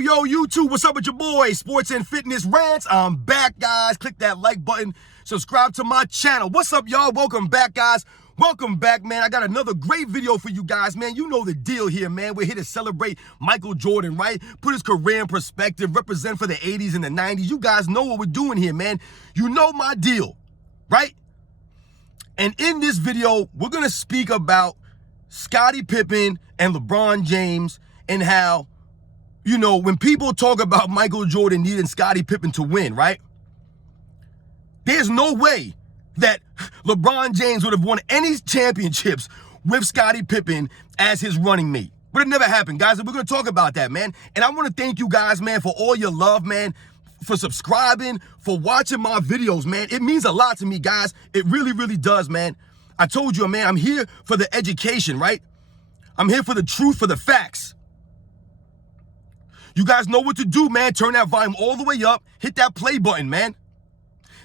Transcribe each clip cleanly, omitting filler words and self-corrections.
Yo, YouTube, what's up with your boy? Sports and Fitness Rants. I'm back, guys. Click that like button. Subscribe to my channel. What's up, y'all? Welcome back, guys. Welcome back, man. I got another great video for you guys, man. You know the deal here, man. We're here to celebrate Michael Jordan, right? Put his career in perspective, represent for the 80s and the 90s. You guys know what we're doing here, man. You know my deal, right? And in this video, we're going to speak about Scottie Pippen and LeBron James and how, you know, when people talk about Michael Jordan needing Scottie Pippen to win, right? There's no way that LeBron James would have won any championships with Scottie Pippen as his running mate. But it never happened, guys, and we're going to talk about that, man. And I want to thank you guys, man, for all your love, man, for subscribing, for watching my videos, man. It means a lot to me, guys. It really, really does, man. I told you, man, I'm here for the education, right? I'm here for the truth, for the facts. You guys know what to do, man. Turn that volume all the way up. Hit that play button, man.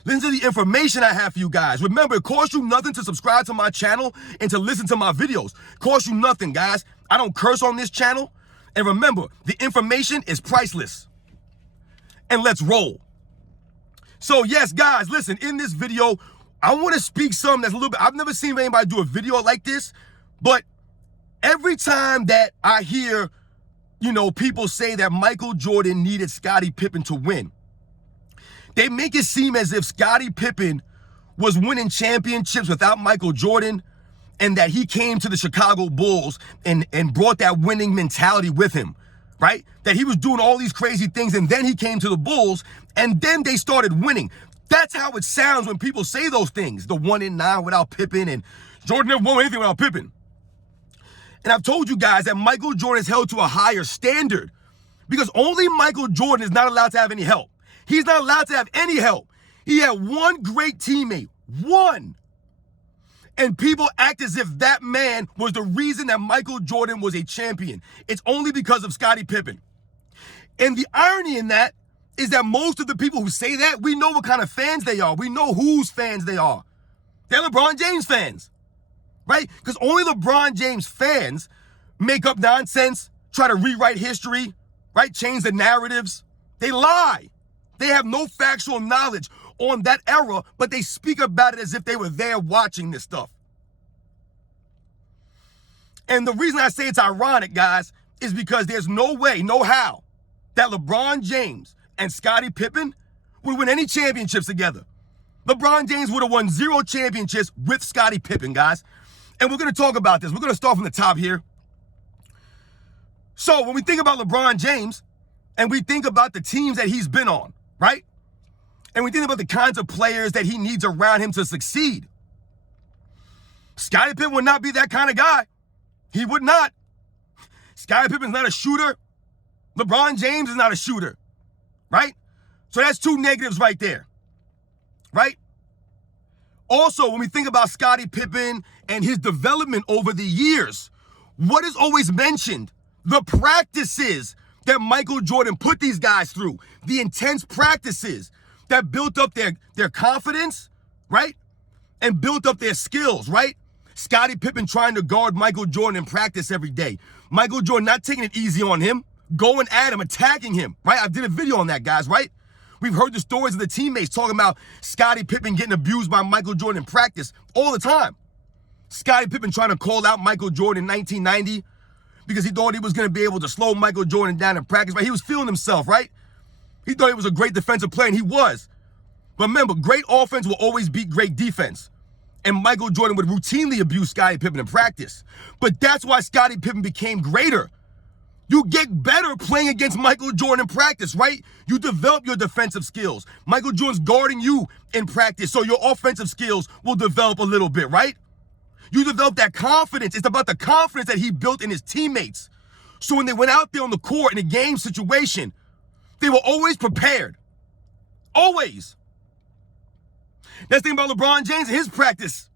Listen to the information I have for you guys. Remember, it costs you nothing to subscribe to my channel and to listen to my videos. It costs you nothing, guys. I don't curse on this channel. And remember, the information is priceless. And let's roll. So, yes, guys, listen, in this video, I want to speak something that's a little bit, I've never seen anybody do a video like this, but every time that I hear, you know, people say that Michael Jordan needed Scottie Pippen to win, they make it seem as if Scottie Pippen was winning championships without Michael Jordan and that he came to the Chicago Bulls and brought that winning mentality with him, right? That he was doing all these crazy things and then he came to the Bulls and then they started winning. That's how it sounds when people say those things. The 1-9 without Pippen, and Jordan never won anything without Pippen. And I've told you guys that Michael Jordan is held to a higher standard because only Michael Jordan is not allowed to have any help. He's not allowed to have any help. He had one great teammate, one. And people act as if that man was the reason that Michael Jordan was a champion. It's only because of Scottie Pippen. And the irony in that is that most of the people who say that, we know what kind of fans they are. We know whose fans they are. They're LeBron James fans, right? Because only LeBron James fans make up nonsense, try to rewrite history, right? Change the narratives. They lie. They have no factual knowledge on that era, but they speak about it as if they were there watching this stuff. And the reason I say it's ironic, guys, is because there's no way, no how, that LeBron James and Scottie Pippen would win any championships together. LeBron James would have won 0 championships with Scottie Pippen, guys. And we're going to talk about this. We're going to start from the top here. So when we think about LeBron James and we think about the teams that he's been on, right? And we think about the kinds of players that he needs around him to succeed. Scottie Pippen would not be that kind of guy. He would not. Scottie Pippen's not a shooter. LeBron James is not a shooter, right? So that's 2 negatives right there, right? Also, when we think about Scottie Pippen and his development over the years, what is always mentioned? The practices that Michael Jordan put these guys through, the intense practices that built up their confidence, right? And built up their skills, right? Scottie Pippen trying to guard Michael Jordan in practice every day. Michael Jordan not taking it easy on him, going at him, attacking him, right? I did a video on that, guys, right? We've heard the stories of the teammates talking about Scottie Pippen getting abused by Michael Jordan in practice all the time. Scottie Pippen trying to call out Michael Jordan in 1990 because he thought he was going to be able to slow Michael Jordan down in practice, right? He was feeling himself, right? He thought he was a great defensive player, and he was. But remember, great offense will always beat great defense. And Michael Jordan would routinely abuse Scottie Pippen in practice. But that's why Scottie Pippen became greater. You get better playing against Michael Jordan in practice, right? You develop your defensive skills. Michael Jordan's guarding you in practice, so your offensive skills will develop a little bit, right? You develop that confidence. It's about the confidence that he built in his teammates. So when they went out there on the court in a game situation, they were always prepared. Always. That's the thing about LeBron James and his practice.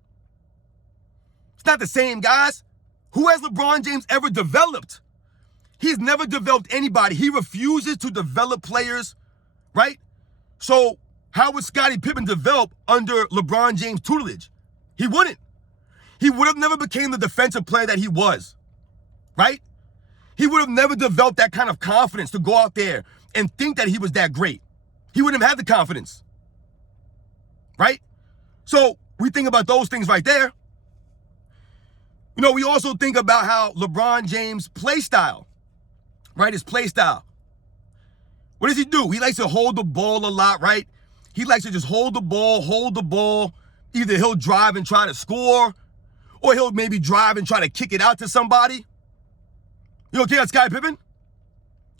It's not the same, guys. Who has LeBron James ever developed? He's never developed anybody. He refuses to develop players, right? So how would Scottie Pippen develop under LeBron James' tutelage? He wouldn't. He would have never became the defensive player that he was, right? he would have never developed that kind of confidence to go out there and think that he was that great. He wouldn't have had the confidence, right? So we think about those things right there. You know, we also think about how LeBron James' play style, right? His play style. What does he do? He likes to hold the ball a lot, right? He likes to just hold the ball. Either he'll drive and try to score, or he'll maybe drive and try to kick it out to somebody. You know, kick out Scottie Pippen?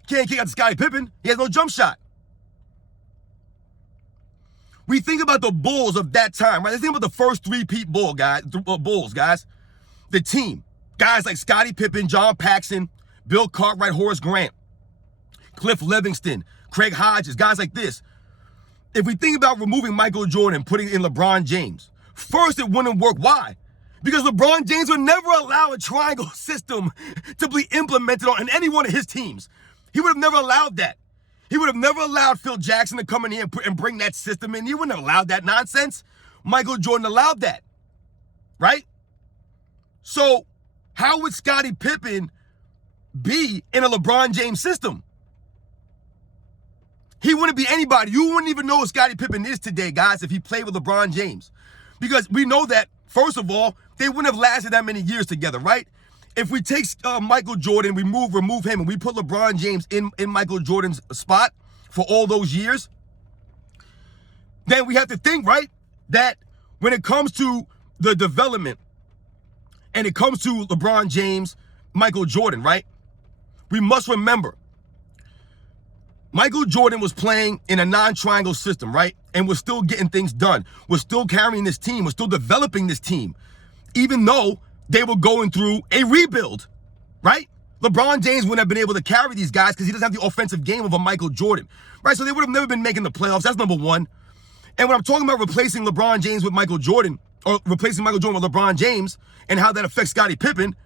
Can't kick out to Scottie Pippen. He has no jump shot. We think about the Bulls of that time, right? Let's think about the first three-peat Bulls, guys. The team. Guys like Scottie Pippen, John Paxson, Bill Cartwright, Horace Grant, Cliff Livingston, Craig Hodges, guys like this. If we think about removing Michael Jordan and putting in LeBron James, first it wouldn't work. Why? Because LeBron James would never allow a triangle system to be implemented on any one of his teams. He would have never allowed that. He would have never allowed Phil Jackson to come in here and bring that system in. He wouldn't have allowed that nonsense. Michael Jordan allowed that, right? So how would Scottie Pippen be in a LeBron James system? He wouldn't be anybody. You wouldn't even know what Scottie Pippen is today, guys, if he played with LeBron James. Because we know that, first of all, they wouldn't have lasted that many years together, right? If we take Michael Jordan, we remove him, and we put LeBron James in Michael Jordan's spot for all those years, then we have to think, right, that when it comes to the development and it comes to LeBron James, Michael Jordan, right, we must remember Michael Jordan was playing in a non-triangle system, right, and was still getting things done. Was still carrying this team. Was still developing this team, even though they were going through a rebuild, right? LeBron James wouldn't have been able to carry these guys because he doesn't have the offensive game of a Michael Jordan, right? So they would have never been making the playoffs. That's number one. And when I'm talking about replacing LeBron James with Michael Jordan, or replacing Michael Jordan with LeBron James, and how that affects Scottie Pippen,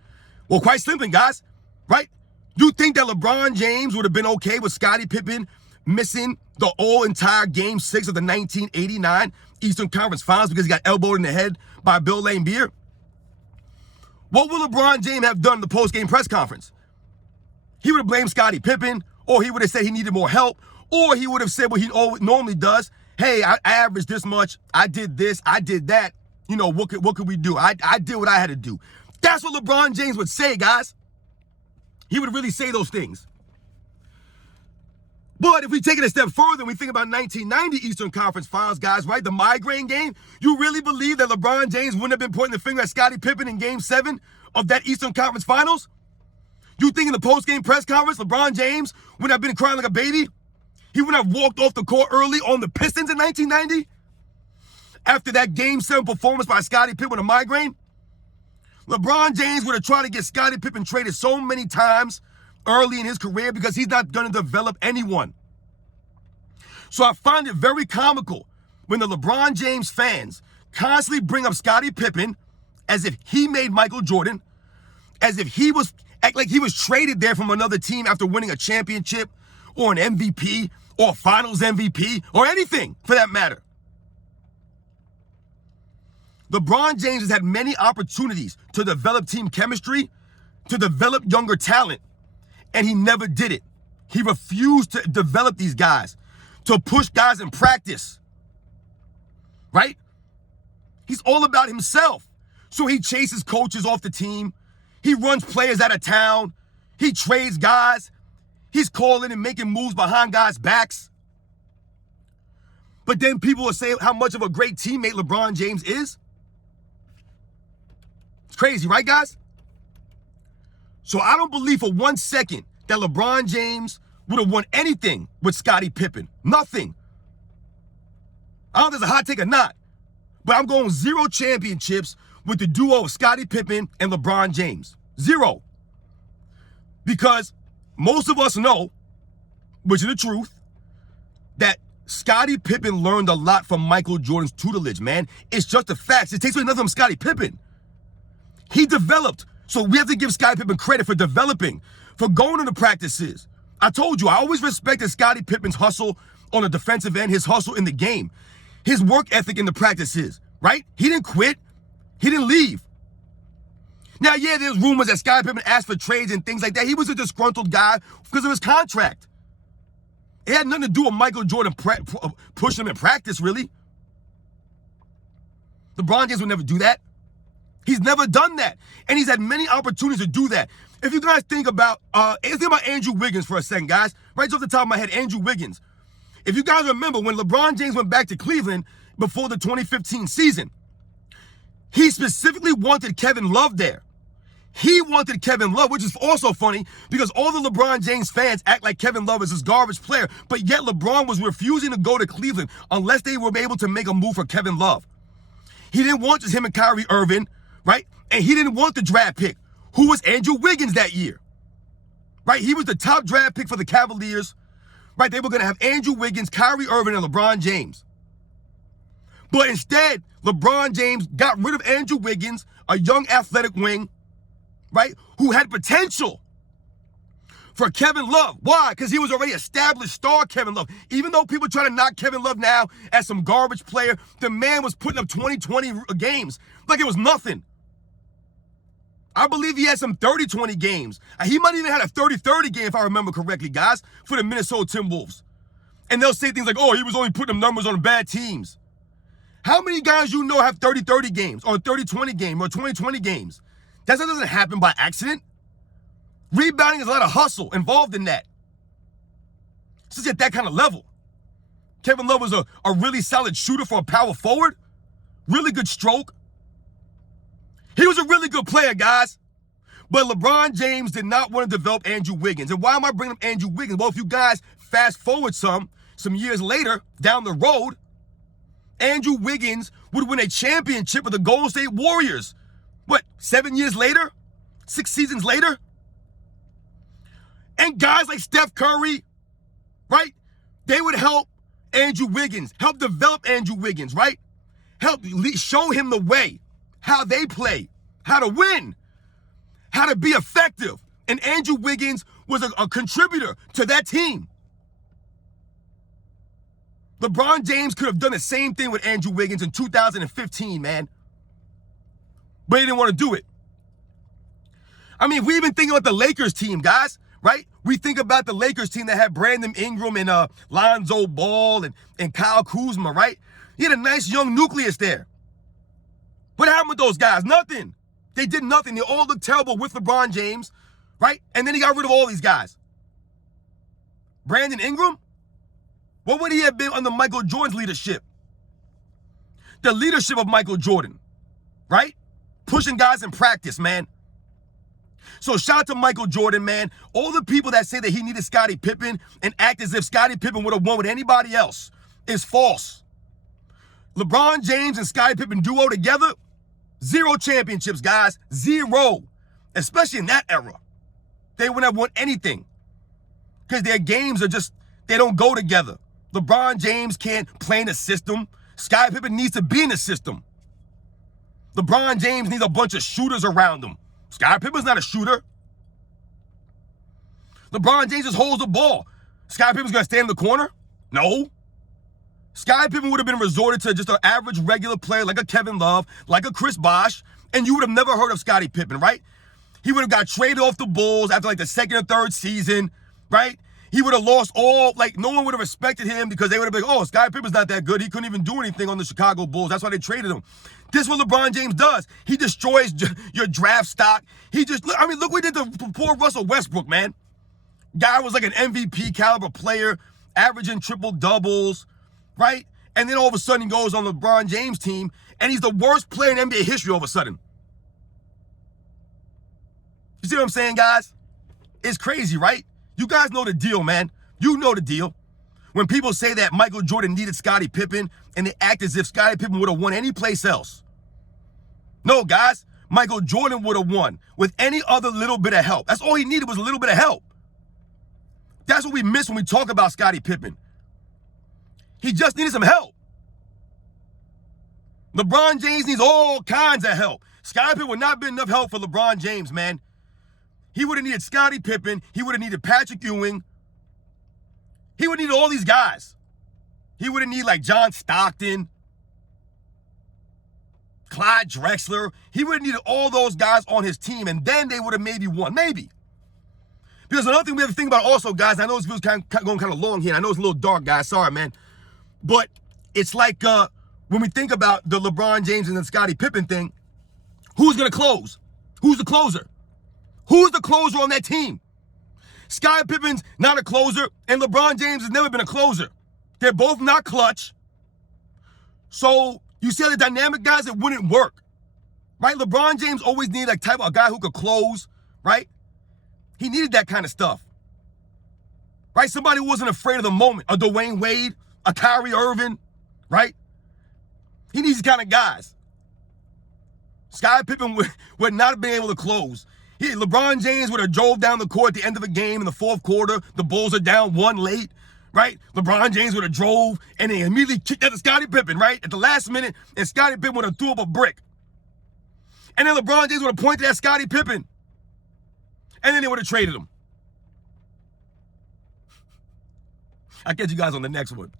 well, quite simply, guys, right? You think that LeBron James would have been okay with Scottie Pippen missing the entire Game 6 of the 1989 Eastern Conference Finals because he got elbowed in the head by Bill Laimbeer? What would LeBron James have done in the post-game press conference? He would have blamed Scottie Pippen, or he would have said he needed more help, or he would have said what he normally does. Hey, I averaged this much. I did this. I did that. You know, what could we do? I did what I had to do. That's what LeBron James would say, guys. He would really say those things. But if we take it a step further and we think about 1990 Eastern Conference Finals, guys, right? The migraine game, you really believe that LeBron James wouldn't have been pointing the finger at Scottie Pippen in Game 7 of that Eastern Conference Finals? You think in the post-game press conference, LeBron James wouldn't have been crying like a baby? He wouldn't have walked off the court early on the Pistons in 1990? After that Game 7 performance by Scottie Pippen with a migraine? LeBron James would have tried to get Scottie Pippen traded so many times early in his career because he's not going to develop anyone. So I find it very comical when the LeBron James fans constantly bring up Scottie Pippen as if he made Michael Jordan, as if he was, act like he was traded there from another team after winning a championship or an MVP or a finals MVP or anything for that matter. LeBron James has had many opportunities to develop team chemistry, to develop younger talent, and he never did it. He refused to develop these guys, to push guys in practice, right? He's all about himself. So he chases coaches off the team. He runs players out of town. He trades guys. He's calling and making moves behind guys' backs. But then people will say how much of a great teammate LeBron James is. It's crazy, right, guys? So I don't believe for 1 second that LeBron James would have won anything with Scottie Pippen. Nothing. I don't know if there's a hot take or not, but I'm going 0 championships with the duo of Scottie Pippen and LeBron James. 0. Because most of us know, which is the truth, that Scottie Pippen learned a lot from Michael Jordan's tutelage, man. It's just the facts. It takes away nothing from Scottie Pippen. He developed. So we have to give Scottie Pippen credit for developing, for going to the practices. I told you, I always respected Scottie Pippen's hustle on the defensive end, his hustle in the game, his work ethic in the practices, right? He didn't quit. He didn't leave. Now, yeah, there's rumors that Scottie Pippen asked for trades and things like that. He was a disgruntled guy because of his contract. It had nothing to do with Michael Jordan pushing him in practice, really. LeBron James would never do that. He's never done that. And he's had many opportunities to do that. If you guys think about Andrew Wiggins for a second, guys. Right off the top of my head, Andrew Wiggins. If you guys remember, when LeBron James went back to Cleveland before the 2015 season, he specifically wanted Kevin Love there. He wanted Kevin Love, which is also funny because all the LeBron James fans act like Kevin Love is this garbage player, but yet LeBron was refusing to go to Cleveland unless they were able to make a move for Kevin Love. He didn't want just him and Kyrie Irving, right? And he didn't want the draft pick, who was Andrew Wiggins that year, right? He was the top draft pick for the Cavaliers, right? They were going to have Andrew Wiggins, Kyrie Irving, and LeBron James. But instead, LeBron James got rid of Andrew Wiggins, a young athletic wing, right, who had potential for Kevin Love. Why? Because he was already established star Kevin Love. Even though people try to knock Kevin Love now as some garbage player, the man was putting up 20-20 games like it was nothing. I believe he had some 30-20 games. He might even had a 30-30 game, if I remember correctly, guys, for the Minnesota Timberwolves. And they'll say things like, oh, he was only putting up numbers on bad teams. How many guys you know have 30-30 games or 30-20 games or 20-20 games? That doesn't happen by accident. Rebounding is a lot of hustle involved in that. It's just at that kind of level. Kevin Love was a really solid shooter for a power forward. Really good stroke. He was a really good player, guys. But LeBron James did not want to develop Andrew Wiggins. And why am I bringing up Andrew Wiggins? Well, if you guys fast forward some years later down the road, Andrew Wiggins would win a championship with the Golden State Warriors. What, 7 years later? 6 seasons later? And guys like Steph Curry, right? They would help Andrew Wiggins, help develop Andrew Wiggins, right? Help show him the way, how they play, how to win, how to be effective. And Andrew Wiggins was a contributor to that team. LeBron James could have done the same thing with Andrew Wiggins in 2015, man. But he didn't want to do it. I mean, we even think about the Lakers team, guys, right? We think about the Lakers team that had Brandon Ingram and Lonzo Ball and Kyle Kuzma, right? He had a nice young nucleus there. What happened with those guys? Nothing. They did nothing. They all looked terrible with LeBron James, right? And then he got rid of all these guys. Brandon Ingram? What would he have been under Michael Jordan's leadership? The leadership of Michael Jordan, right? Pushing guys in practice, man. So shout out to Michael Jordan, man. All the people that say that he needed Scottie Pippen and act as if Scottie Pippen would have won with anybody else is false. LeBron James and Scottie Pippen duo together, 0 championships, guys. 0. Especially in that era. They wouldn't have won anything. Because their games are just, they don't go together. LeBron James can't play in the system. Scottie Pippen needs to be in the system. LeBron James needs a bunch of shooters around him. Scottie Pippen's not a shooter. LeBron James just holds the ball. Scottie Pippen's going to stand in the corner? No. Scottie Pippen would have been resorted to just an average regular player like a Kevin Love, like a Chris Bosh, and you would have never heard of Scottie Pippen, right? He would have got traded off the Bulls after like the 2nd or 3rd season, right? He would have lost all, like no one would have respected him because they would have been like, oh, Scottie Pippen's not that good. He couldn't even do anything on the Chicago Bulls. That's why they traded him. This is what LeBron James does. He destroys your draft stock. Look what he did to poor Russell Westbrook, man. Guy was like an MVP caliber player, averaging triple doubles, right? And then all of a sudden he goes on LeBron James' team and he's the worst player in NBA history all of a sudden. You see what I'm saying, guys? It's crazy, right? You guys know the deal, man. You know the deal. When people say that Michael Jordan needed Scottie Pippen and they act as if Scottie Pippen would have won any place else. No, guys, Michael Jordan would have won with any other little bit of help. That's all he needed was a little bit of help. That's what we miss when we talk about Scottie Pippen. He just needed some help. LeBron James needs all kinds of help. Scottie Pippen would not have been enough help for LeBron James, man. He would have needed Scottie Pippen. He would have needed Patrick Ewing. He would need all these guys. He would have needed like John Stockton. Clyde Drexler. He would have needed all those guys on his team, and then they would have maybe won. Maybe. Because another thing we have to think about also, guys, I know this video's going kind of long here. I know it's a little dark, guys. Sorry, man. But it's like when we think about the LeBron James and the Scottie Pippen thing, who's going to close? Who's the closer? Who's the closer on that team? Scottie Pippen's not a closer, and LeBron James has never been a closer. They're both not clutch. So you see how the dynamic, guys, it wouldn't work. Right? LeBron James always needed a guy who could close, right? He needed that kind of stuff. Right? Somebody who wasn't afraid of the moment. A Dwayne Wade, a Kyrie Irving, right? He needs these kind of guys. Scottie Pippen would not have been able to close. LeBron James would have drove down the court at the end of a game in the fourth quarter. The Bulls are down 1 late, right? LeBron James would have drove and they immediately kicked out to Scottie Pippen, right? At the last minute, and Scottie Pippen would have threw up a brick. And then LeBron James would have pointed at Scottie Pippen. And then they would have traded him. I'll catch you guys on the next one.